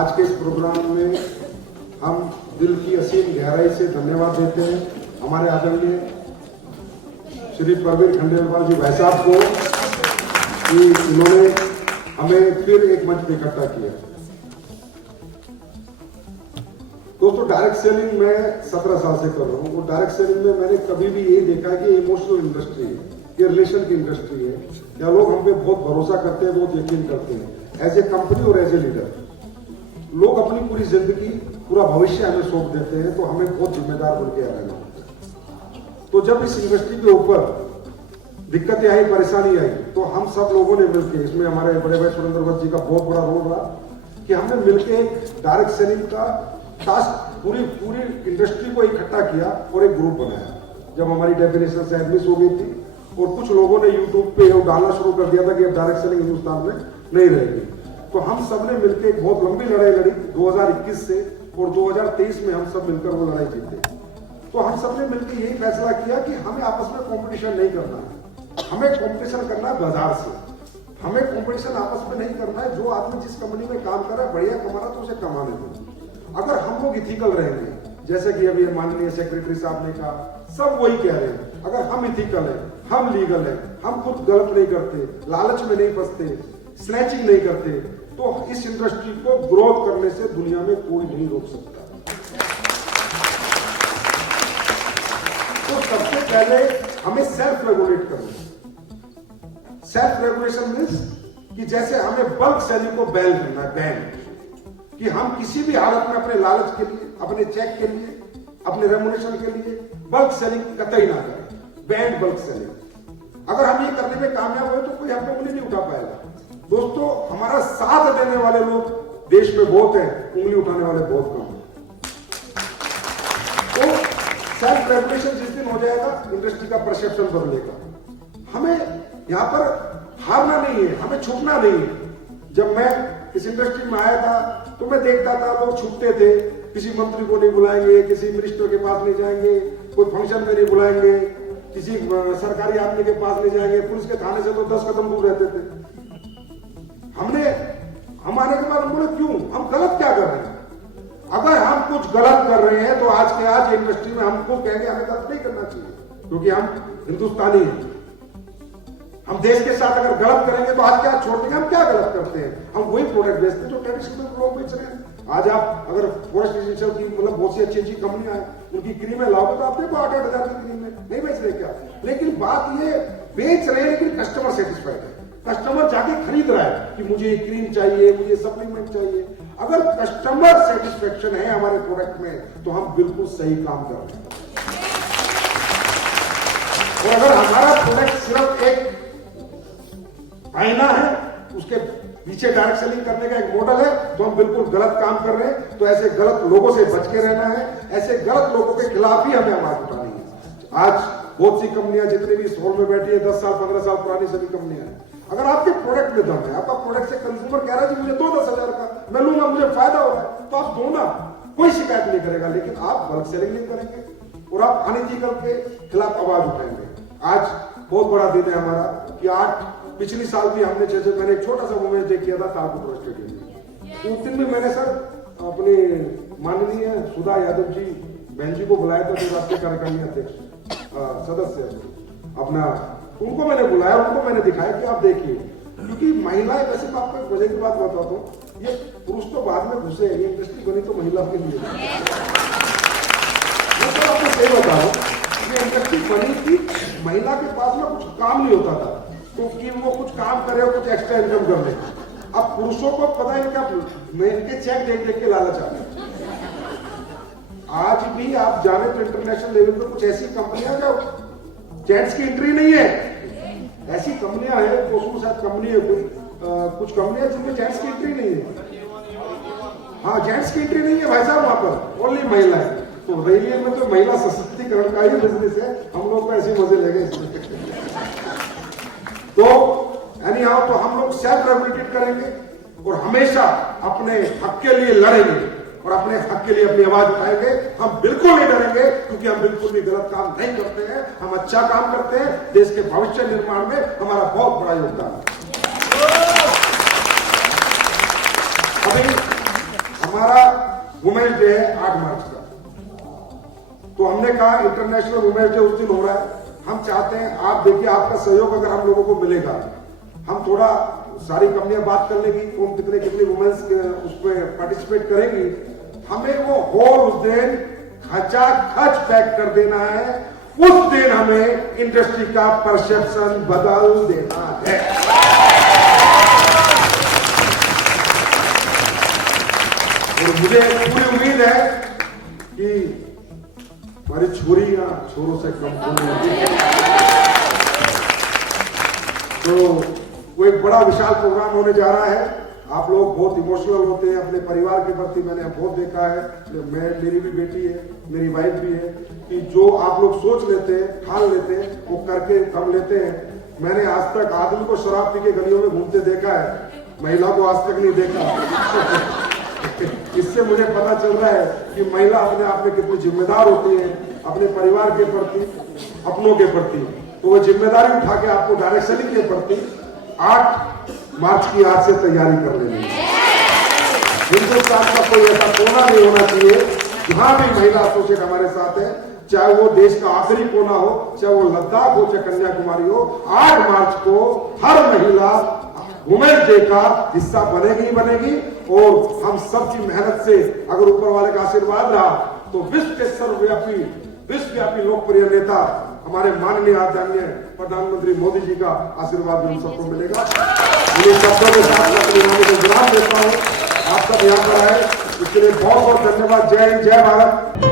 आज के इस प्रोग्राम में हम दिल की असीम गहराई से धन्यवाद देते हैं हमारे आदरणीय श्री परवीन खंडेलवाल जी भाई साहब को कि इन्होंने हमें फिर एक मंच पे इकट्ठा किया। दोस्तों, डायरेक्ट सेलिंग मैं 17 साल से कर रहा हूँ और डायरेक्ट सेलिंग में मैंने कभी भी ये देखा कि इमोशनल इंडस्ट्री है, ये रिलेशन की इंडस्ट्री है। या लोग हम पे बहुत भरोसा करते हैं, बहुत यकीन करते हैं एज ए कंपनी और एज ए लीडर। लोग अपनी पूरी जिंदगी, पूरा भविष्य हमें सौंप देते हैं, तो हमें बहुत जिम्मेदार बन के रहना होता है। तो जब इस इंडस्ट्री के ऊपर दिक्कतें आई, परेशानी आई, तो हम सब लोगों ने मिलकर, इसमें हमारे बड़े भाई सुरेंद्र भट्ट जी का बहुत बड़ा रोल रहा कि हमने मिलकर एक डायरेक्ट सेलिंग का टास्क पूरी इंडस्ट्री को इकट्ठा किया और एक ग्रुप बनाया। जब हमारी डेफिनेशन से एडमिस हो गई थी और कुछ लोगों ने यूट्यूब पे डालना शुरू कर दिया था कि अब डायरेक्ट सेलिंग हिंदुस्तान में नहीं रहेगी, तो हम सब ने मिलकर एक बहुत लंबी लड़ाई लड़ी 2021 से, और 2023 में हम सब मिलकर वो लड़ाई जीते। तो हम सब ने मिलकर यही फैसला किया कि हमें आपस में कंपटीशन नहीं करना है, हमें कंपटीशन करना है बाजार से। हमें कंपटीशन आपस में नहीं करना है। जो आदमी जिस कंपनी में काम कर रहा है, बढ़िया कमा रहा है, तो उसे कमाने दो। अगर हम लोग इथिकल रहेंगे, जैसे कि अभी माननीय सेक्रेटरी साहब ने कहा, सब वही कह रहे हैं, अगर हम इथिकल है, हम लीगल है, हम खुद गलत नहीं करते, लालच में नहीं फंसते, स्नैचिंग नहीं करते, तो इस इंडस्ट्री को ग्रोथ करने से दुनिया में कोई नहीं रोक सकता। तो सबसे पहले हमें सेल्फ रेगुलेट करना है। सेल्फ रेगुलेशन मीन्स कि जैसे हमें बल्क सेलिंग को बैन करना है, बैन, कि हम किसी भी हालत में अपने लालच के लिए, अपने चेक के लिए, अपने रेमुनेशन के लिए बल्क सेलिंग कतई ना करें। Ban bulk selling. अगर हम ये करने में कामयाब हुए तो कोई हम पे उंगली नहीं उठा पाएगा। दोस्तों, हमारा साथ देने वाले लोग देश में बहुत हैं, उंगली उठाने वाले बहुत कम हैं। तो सेल्फ रेगुलेशन जिस दिन हो जाएगा, इंडस्ट्री का परसेप्शन बदलेगा। हमें यहां पर हारना नहीं है, हमें छुपना नहीं है। जब मैं इस इंडस्ट्री में आया था तो मैं देखता था लोग छुपते थे, किसी मंत्री को नहीं बुलाएंगे, किसी मिनिस्टर के पास नहीं जाएंगे, कोई फंक्शन में नहीं बुलाएंगे, किसी सरकारी आदमी के पास नहीं जाएंगे, पुलिस के थाने से तो 10 कदम दूर रहते थे। हम आने के बाद हम बोले क्यों, हम गलत क्या कर रहे हैं? अगर हम कुछ गलत कर रहे हैं तो आज के आज इंडस्ट्री में हमको कहेंगे हमें गलत नहीं करना चाहिए, क्योंकि हम हिंदुस्तानी हैं। हम देश के साथ अगर गलत करेंगे तो आज क्या छोड़ देंगे? हम क्या गलत करते हैं? हम वही प्रोडक्ट बेचते हैं जो ट्रेडिशनल लोग बेच रहे हैं। आज आप अगर फॉरेस्ट रेजिडेंशियल की मतलब बहुत सी अच्छी कंपनियां हैं, उनकी क्रीमें लाओगे तो आप देखो 8-8 की क्रीम में नहीं बेच रहे क्या? लेकिन बात ये, बेच रहे हैं लेकिन कस्टमर सेटिस्फाइड है। कस्टमर जाके खरीद रहा है कि मुझे ये क्रीम चाहिए, मुझे सप्लीमेंट चाहिए। अगर कस्टमर सेटिस्फेक्शन है हमारे प्रोडक्ट में तो हम बिल्कुल सही काम कर रहे हैं। और अगर हमारा प्रोडक्ट सिर्फ एक आईना है, उसके पीछे डायरेक्ट सेलिंग करने का एक मॉडल है, तो हम बिल्कुल गलत काम कर रहे हैं। तो ऐसे गलत लोगों से बच के रहना है, ऐसे गलत लोगों के खिलाफ ही हमें आवाज उठानी है। आज बहुत सी कंपनियां जितनी भी इस हॉल में बैठी है, 10 साल 15 साल पुरानी सभी कंपनियां हैं। अगर आपके प्रोडक्ट में दम है, आपका प्रोडक्ट से कंज्यूमर कह रहा है कि मुझे दो 10,000 का, मैं लूंगा, मुझे फायदा हो रहा है, तो आप दो ना, कोई शिकायत नहीं करेगा। लेकिन आप बल्क सेलिंग नहीं करेंगे और आप अनइथिकल के खिलाफ आवाज उठाएंगे। आज बहुत बड़ा दिन है हमारा कि पिछली साल भी हमने जैसे मैंने एक छोटा सा वुमेन्स डे किया था तारपुर स्टेडियम में। उस दिन भी मैंने सर अपने माननीय सुधा यादव जी बहन जी को बुलाया था, जो राष्ट्रीय कार्यकारिणी अध्यक्ष सदस्य अपना, उनको मैंने बुलाया, उनको मैंने दिखाया कि आप देखिए, क्योंकि महिलाएं, वैसे मैं आपको एक वजह की बात बताता हूँ, ये पुरुष तो बाद में घुसे, ये इंडस्ट्री बनी तो महिला के लिए। मैं सर आपको सही बता रहा हूँ, ये इंडस्ट्री बनी थी, महिला के पास में कुछ काम नहीं होता था, तो कि वो कुछ काम करे और कुछ एक्स्ट्रा इनकम कर ले। अब पुरुषों को पता है क्या, इनके चेक देख देख के लालच आ गया। आज भी आप जाने तो इंटरनेशनल लेवल पे कुछ ऐसी कंपनियां जो जेंट्स की एंट्री नहीं है, ऐसी कंपनियां हैं, कोसू शायद कंपनी है कोई, कुछ कंपनियां जिनमें जेंट्स की एंट्री नहीं है। हाँ, जेंट्स की एंट्री नहीं है भाई साहब, वहां पर ओनली महिला है। तो रेलवे में तो महिला सशक्तिकरण का ही बिजनेस है, हम लोग को ऐसे मजे लगे इसमें। तो यानी आओ, तो हम लोग सेल्फ रेगुलेटेड करेंगे और हमेशा अपने हक के लिए लड़ेंगे और अपने हक के लिए अपनी आवाज उठाएंगे। हम बिल्कुल नहीं डरेंगे, क्योंकि हम बिल्कुल भी गलत काम नहीं करते हैं, हम अच्छा काम करते हैं। देश के भविष्य निर्माण में हमारा बहुत बड़ा योगदान है। अभी हमारा वुमेन्स डे है 8 मार्च का, तो हमने कहा इंटरनेशनल वुमेन्स डे उस दिन हो रहा है, हम चाहते हैं आप देखिए आपका सहयोग अगर हम लोगों को मिलेगा, हम थोड़ा सारी कंपनियां बात कर लेगी कौन कितने वुमेन्स उस पर पार्टिसिपेट करेंगी, हमें वो होल उस दिन खचाखच पैक कर देना है, उस दिन हमें इंडस्ट्री का परसेप्शन बदल देना है। और मुझे पूरी उम्मीद है कि हमारी छोरियां छोरों से कम होंगी, तो वो एक बड़ा विशाल प्रोग्राम होने जा रहा है। आप लोग बहुत इमोशनल होते हैं अपने परिवार के प्रति, मैंने बहुत देखा है, मेरी भी बेटी है, मेरी वाइफ भी है, कि जो आप लोग सोच लेते हैं, ठान लेते हैं, वो करके कम लेते हैं। मैंने आज तक आदमी को शराब पी के गलियों में घूमते देखा है, महिला को आज तक नहीं देखा। इससे मुझे पता चल रहा है कि महिला अपने आप में कितनी जिम्मेदार होती है अपने परिवार के प्रति, अपनों के प्रति। तो वो जिम्मेदारी उठा के आपको डायरेक्ट सेलिंग के प्रति 8 मार्च की आज से तैयारी कर लेनी है। हिंदुस्तान का कोई ऐसा कोना नहीं होना चाहिए जहां भी महिला एसोसिएट हमारे साथ है, चाहे वो देश का आखिरी कोना हो, चाहे वो लद्दाख हो, चाहे कन्याकुमारी हो, 8 मार्च को हर महिला वुमेन्स डे का हिस्सा बनेगी ही बनेगी। और हम सबकी मेहनत से अगर ऊपर वाले का आशीर्वाद रहा तो विश्व के विश्वव्यापी लोकप्रिय नेता हमारे माननीय आदरणीय प्रधानमंत्री मोदी जी का आशीर्वाद भी हम सबको मिलेगा। इन शब्दों के साथ मैं अपनी वाणी को विराम देता हूँ। आप सब यहाँ पर आए इसके लिए बहुत बहुत धन्यवाद। जय हिंद, जय भारत।